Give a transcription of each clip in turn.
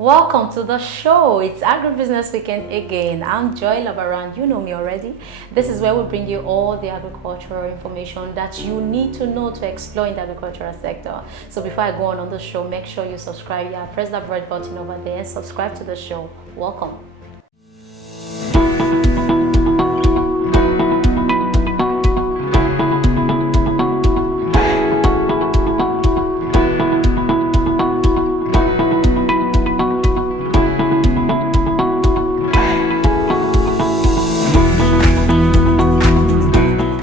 Welcome to the show. It's Agribusiness Weekend again. I'm Joy Labaran. You know me already. This is where we bring you all the agricultural information that you need to know to explore in the agricultural sector. So before I go on the show, make sure you subscribe. Yeah, press that red button over there and subscribe to the show. Welcome.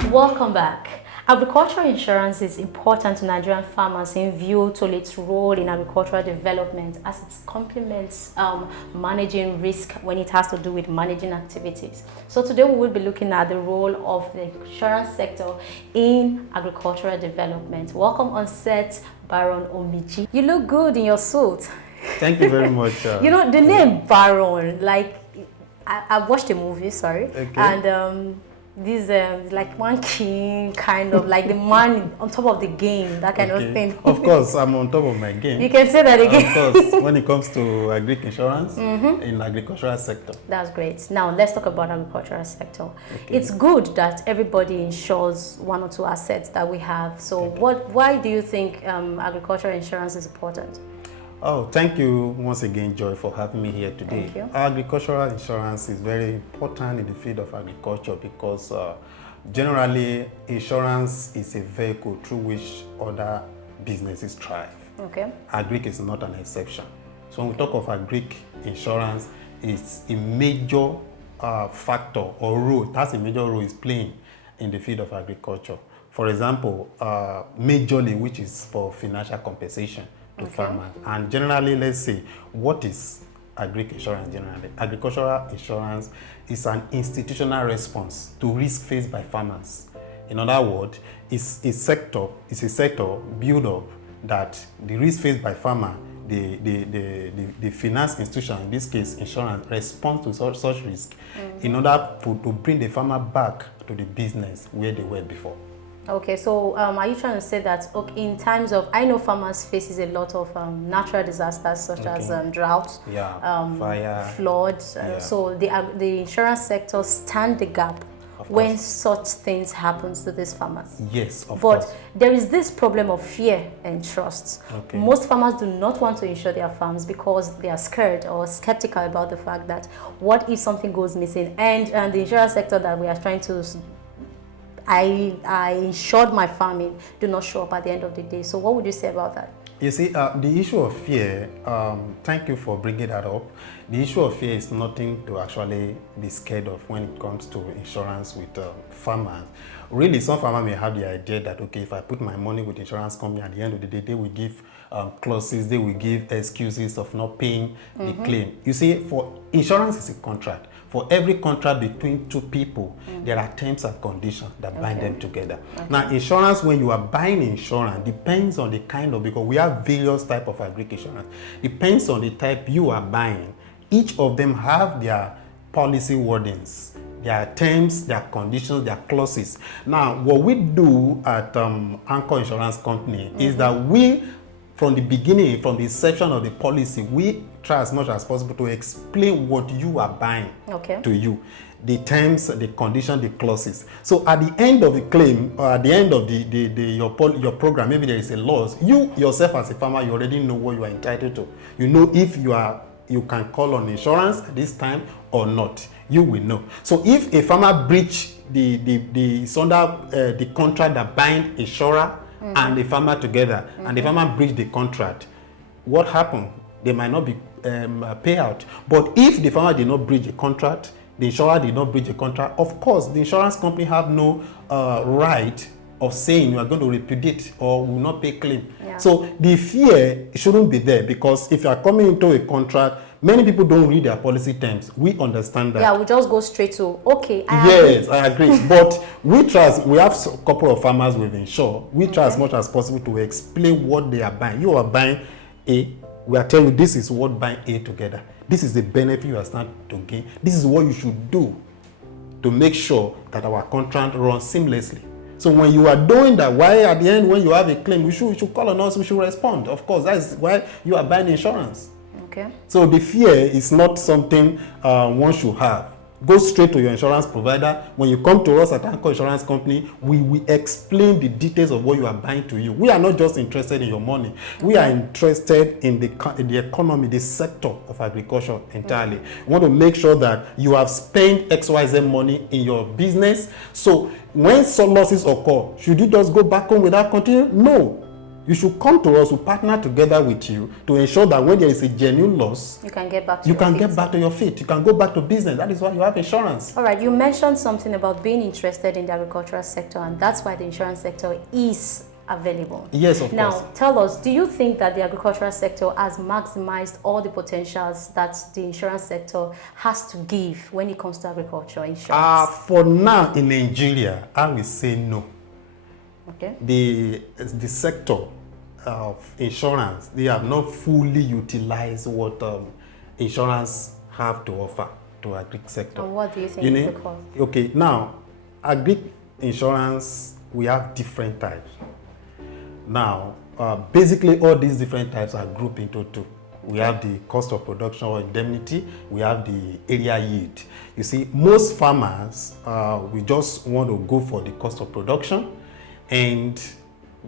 Welcome back. Agricultural insurance is important to Nigerian farmers in view to its role in agricultural development as it complements managing risk when it has to do with managing activities. So today we will be looking at the role of the insurance sector in agricultural development. Welcome on set, Baron Omiji. You look good in your suit. Thank you very much. You know, the name Baron, like, I watched a movie, sorry, okay. And this like one king, kind of like the man on top of the game, that kind of thing. Of course, I'm on top of my game. You can say that again. Of course, when it comes to agri insurance in agricultural sector. That's great. Now let's talk about agricultural sector. It's good that everybody insures one or two assets that we have. So why do you think agricultural insurance is important? Oh, thank you once again, Joy, for having me here today. Thank you. Agricultural insurance is very important in the field of agriculture because generally insurance is a vehicle through which other businesses thrive. Okay. Agric is not an exception. So when we talk of agric insurance, it's a major factor or role, that's a major role it's playing in the field of agriculture. For example, majorly, which is for financial compensation to farmers. And generally, let's say, what is agric insurance generally? Agricultural insurance is an institutional response to risk faced by farmers. In other words, it's a sector built up that the risk faced by farmer, the finance institution, in this case insurance, responds to such risk in order to bring the farmer back to the business where they were before. Okay, so are you trying to say that in times of, I know farmers faces a lot of natural disasters such as droughts, fire, floods, so the insurance sector stand the gap when such things happen to these farmers? Yes, of course. But there is this problem of fear and trust. Most farmers do not want to insure their farms because they are scared or skeptical about the fact that what if something goes missing, and the insurance sector that we are trying to I insured my farming do not show up at the end of the day. So what would you say about that? You see, the issue of fear, thank you for bringing that up. The issue of fear is nothing to actually be scared of when it comes to insurance with farmers. Really, some farmers may have the idea that, okay, if I put my money with insurance company, at the end of the day, they will give clauses, they will give excuses of not paying the claim. You see, for insurance is a contract. For every contract between two people, there are terms and conditions that bind them together. Now, insurance, when you are buying insurance, depends on the kind of, because we have various types of agri insurance. Depends on the type you are buying. Each of them have their policy wordings, their terms, their conditions, their clauses. Now, what we do at Anchor Insurance Company is that we, from the beginning, from the inception of the policy, we try as much as possible to explain what you are buying to you, the terms, the conditions, the clauses. So at the end of the claim, or at the end of your program, maybe there is a loss. You yourself as a farmer, you already know what you are entitled to. You know if you can call on insurance at this time or not. You will know. So if a farmer breach the contract that bind insurer and the farmer together, and the farmer breach the contract, what happened? There might not be payout. But if the farmer did not breach the contract, the insurer did not breach the contract, of course, the insurance company have no right of saying you are going to repudiate or will not pay claim. So the fear shouldn't be there, because if you are coming into a contract, many people don't read their policy terms. We understand that. Yeah, we just go straight to, okay, I agree. But we have a couple of farmers we've insured. We try as much as possible to explain what they are buying. You are buying A, we are telling you this is what buying A together. This is the benefit you are starting to gain. This is what you should do to make sure that our contract runs seamlessly. So when you are doing that, why at the end when you have a claim, you should call on us, we should respond. Of course, that is why you are buying insurance. Okay. So the fear is not something one should have. Go straight to your insurance provider. When you come to us at Anchor Insurance Company, we will explain the details of what you are buying to you. We are not just interested in your money. We are interested in the economy, the sector of agriculture entirely. We want to make sure that you have spent XYZ money in your business. So when some losses occur, should you just go back home without continuing? No. You should come to us, we partner together with you to ensure that when there is a genuine loss, you can get back to your feet. You can go back to business. That is why you have insurance. All right, you mentioned something about being interested in the agricultural sector, and that's why the insurance sector is available. Yes, of course. Now, tell us, do you think that the agricultural sector has maximized all the potentials that the insurance sector has to give when it comes to agriculture insurance? For now in Nigeria, I will say no. Okay. The sector of insurance, they have not fully utilized what insurance have to offer to agri sector. And what do you think is the cause? Okay, now agri insurance, we have different types. Now, basically all these different types are grouped into two. We have the cost of production or indemnity. We have the area yield. You see, most farmers, we just want to go for the cost of production and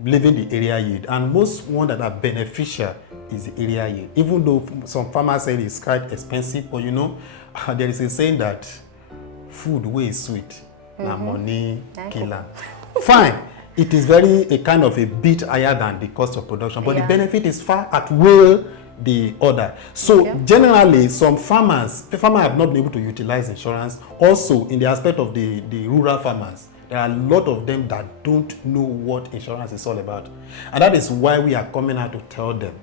leaving the area yield, and most one that are beneficial is the area yield, even though some farmers say it's quite expensive. But you know, there is a saying that food wey is sweet, na money killer. Fine, it is a kind of a bit higher than the cost of production, but the benefit is far outweigh the other. So generally, some farmers have not been able to utilize insurance. Also, in the aspect of the rural farmers, there are a lot of them that don't know what insurance is all about. And that is why we are coming out to tell them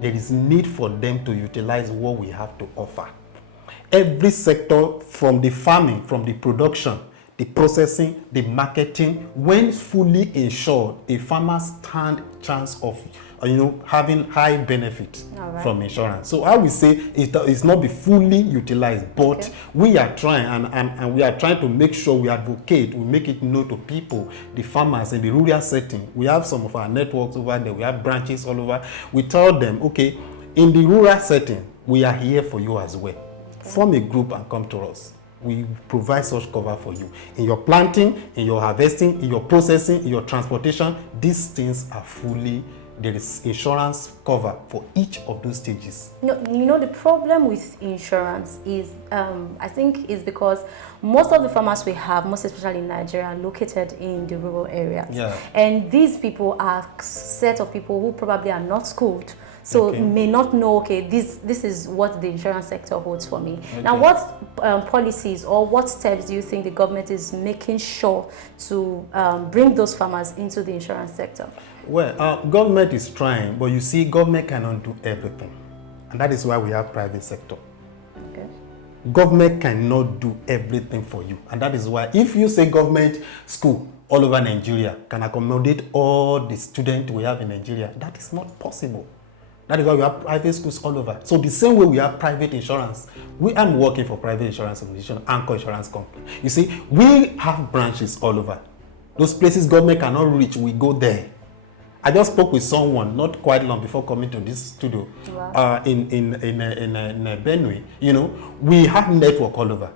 there is need for them to utilize what we have to offer. Every sector, from the farming, from the production, the processing, the marketing, when fully insured, a farmer stands chance of having high benefit from insurance. So I will say it's not be fully utilized, but we are trying, and we are trying to make sure we advocate, we make it known to people, the farmers in the rural setting. We have some of our networks over there, we have branches all over. We tell them, okay, in the rural setting, we are here for you as well. Form a group and come to us. We provide such cover for you. In your planting, in your harvesting, in your processing, in your transportation, these things are fully, there is insurance cover for each of those stages. No, the problem with insurance is, I think, is because most of the farmers we have, most especially in Nigeria, are located in the rural areas. Yeah. And these people are a set of people who probably are not schooled. So may not know, okay, this is what the insurance sector holds for me. Now, what policies or what steps do you think the government is making sure to bring those farmers into the insurance sector? Well, government is trying, but you see, government cannot do everything. And that is why we have private sector. Okay. Government cannot do everything for you. And that is why, if you say government school all over Nigeria can accommodate all the students we have in Nigeria, that is not possible. That is why we have private schools all over. So the same way we have private insurance, I'm working for private insurance organization, Anchor Insurance Company. You see, we have branches all over. Those places government cannot reach, we go there. I just spoke with someone not quite long before coming to this studio. Wow. In Benue. You know, we have network all over.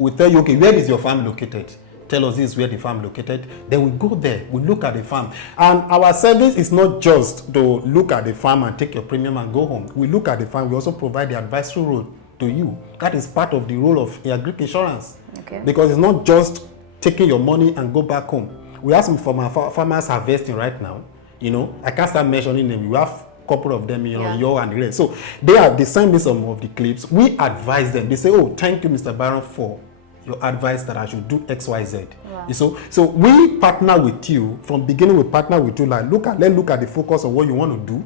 We tell you, okay, where is your farm located? Tell us this is where the farm located. Then we go there, we look at the farm. And our service is not just to look at the farm and take your premium and go home. We look at the farm, we also provide the advisory role to you. That is part of the role of agri insurance. Okay. Because it's not just taking your money and go back home. We have some farmers harvesting right now. You know, I can't start mentioning them. We have a couple of them, Yo and the rest. So they send me some of the clips. We advise them. They say, oh, thank you, Mr. Baron, for your advice that I should do XYZ. Wow. So we partner with you from beginning. We partner with you. Like, let's look at the focus of what you want to do.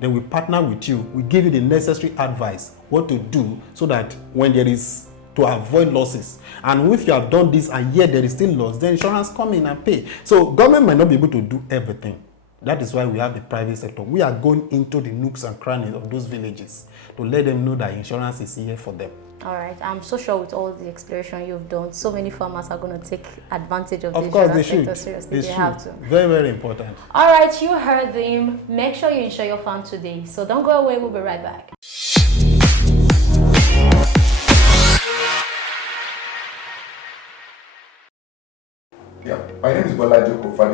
Then we partner with you. We give you the necessary advice what to do so that when there is to avoid losses. And if you have done this and yet there is still loss, then insurance come in and pay. So government might not be able to do everything. That is why we have the private sector. We are going into the nooks and crannies of those villages to let them know that insurance is here for them. All right. I'm so sure with all the exploration you've done, so many farmers are going to take advantage of the insurance sector. Seriously, they have to. Very, very important. All right. You heard him. Make sure you insure your farm today. So don't go away. We'll be right back.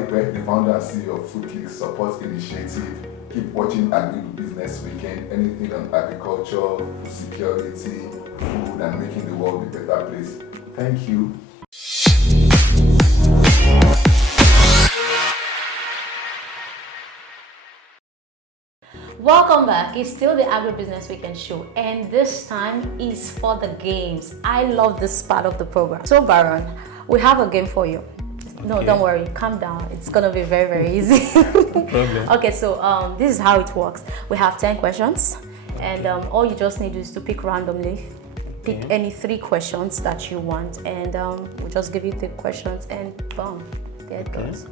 Ipe, the founder and CEO of Food Click Support Initiative. Keep watching Agribusiness Weekend. Anything on agriculture, food security, food, and making the world a better place. Thank you. Welcome back. It's still the Agribusiness Weekend show, and this time is for the games. I love this part of the program. So, Baron, we have a game for you. No, Okay. don't worry. Calm down. It's gonna be very, very easy. No problem. Okay, so this is how it works. We have 10 questions, and all you just need is to pick randomly. Pick Okay. any 3 questions that you want, and we'll just give you the questions, and boom, there it Okay. goes.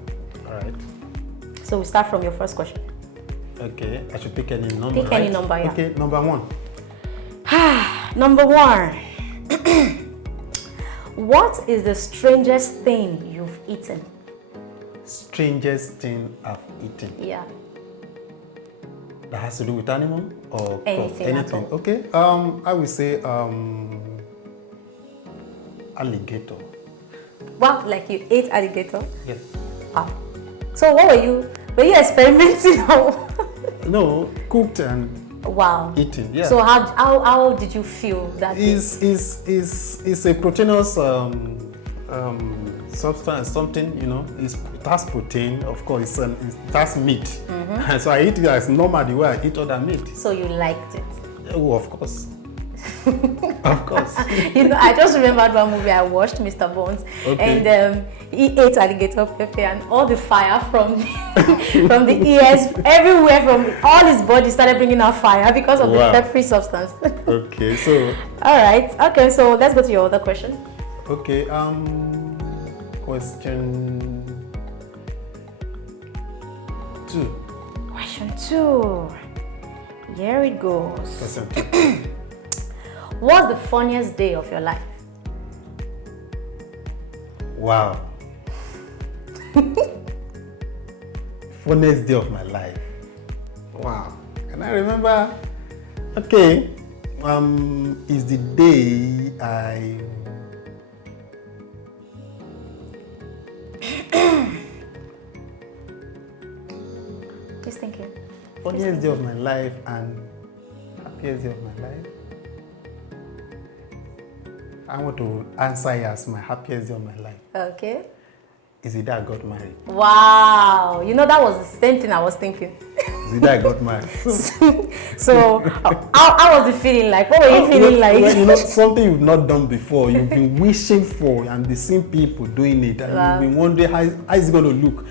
All right. So we start from your first question. Okay, I should pick any number. Pick any right? number, yeah. Okay, number 1. Number 1. What is the strangest thing you've eaten? Strangest thing I've eaten. Yeah. That has to do with animal or Anything at all. Okay. I would say alligator. Wow, like you ate alligator? Yes. Wow. So what were you experimenting on? No, cooked and Wow. eaten. Yeah. So how did you feel that day? Is a proteinous substance, something, it has protein, of course, it has meat. So I eat it as normal the way I eat other meat. So you liked it? Oh, of course. Of course. I just remembered one movie I watched, Mr. Bones, Okay. and he ate alligator pepper, and all the fire from from the ears, everywhere, from all his body started bringing out fire because of Wow. the peppery substance. Okay, so All right. Okay, so let's go to your other question. okay, question 2. Question 2. Here it goes. Question 2. What's the funniest day of your life? Wow. Funniest day of my life. Wow. Can I remember? Okay. Is the day I Just thinking. funniest day of my life and happiest day of my life. I want to answer it as my happiest day of my life. Okay. Is the day I got married. Wow. That was the same thing I was thinking. Is the day I got married. So, how was the feeling like? What were you feeling like? When, something you've not done before, you've been wishing for, and the same people doing it, and Wow. you've been wondering how it's going to look.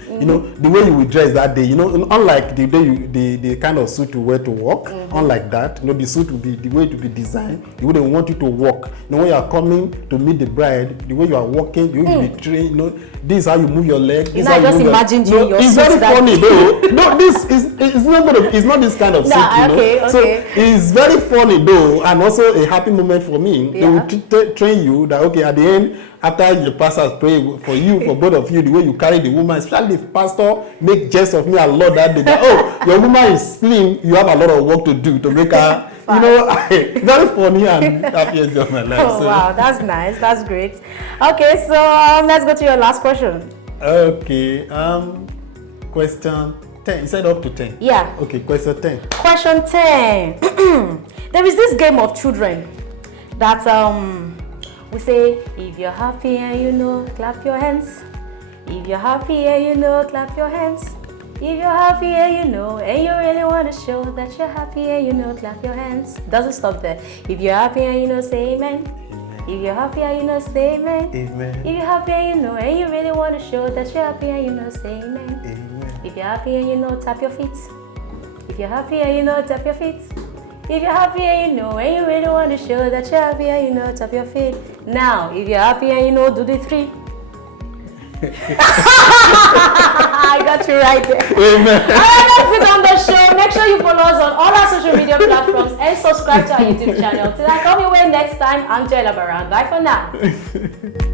The way you will dress that day. Unlike the day the kind of suit you wear to work, unlike that, the suit will be the way to be designed. You wouldn't want you to walk. When you are coming to meet the bride, the way you are walking, you will be trained. This is how you move your leg. This is how I you just move imagined you in your It's suit very that funny day. though. No, this is it's not this kind of suit. okay, So okay. it's very funny though, and also a happy moment for me. They Yeah. will train you that okay, at the end, after the pastors pray for you, for both of you, the way you carry the woman, especially if pastor make jest of me a lot that day. That, oh, your woman is slim, you have a lot of work to do to make her. Very funny and happiest day of my life. Oh, wow, that's nice. That's great. Okay, so let's go to your last question. Okay. Question 10. You said up to 10. Yeah. Okay. Question 10. Question 10. There is this game of children that we say, if you're happy and clap your hands. If you're happy and clap your hands. If you're happy and and you really want to show that you're happy and clap your hands. Doesn't stop there. If you're happy and say amen. If you're happy and say amen. Amen. If you're happy and you really want to show that you're happy and say amen. Amen. If you're happy and tap your feet. If you're happy and tap your feet. If you're happy and and you really want to show that you're happy and tap your feet. Now, if you're happy and do the 3. I got you right there. Amen. Alright, that's it on the show. Make sure you follow us on all our social media platforms and subscribe to our YouTube channel. Till I come your way next time, I'm Joy Labaran. Bye for now.